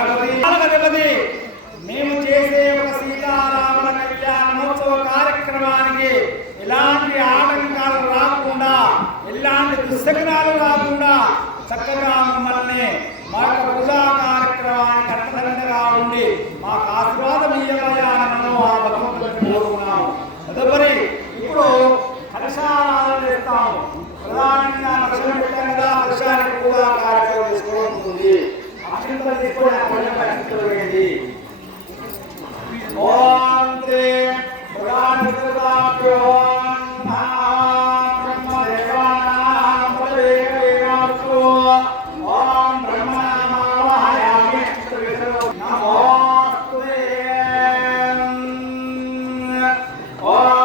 గణపతి మేము చేసే ఒక సీతారాముల కళ్యాణోత్సవ కార్యక్రమానికి ఎలాంటి ఆటంకాలు రాకుండా ఎలాంటి దుస్సకరాలు రాకుండా చక్కగా మమ్మల్ని మా యొక్క పూజా కార్యక్రమానికి అండదండగా ఉండి మాకు ఆశీర్వాదం ఇవ్వాలని ఆ భగవంతుడిని కోరుకున్నాము. తదుపరి ఇప్పుడు కలశారాధన చేస్తాము. ప్రధానంగా లక్ష్యం పెట్టాం కదా, కలశానికి పూజా కార్యక్రమం చేసుకోవడం ఉంటుంది. అక్షంతలు తీసుకొని అక్షంతలు వేయండి. ఓం శ్రీ పురాణాభ్యో Oh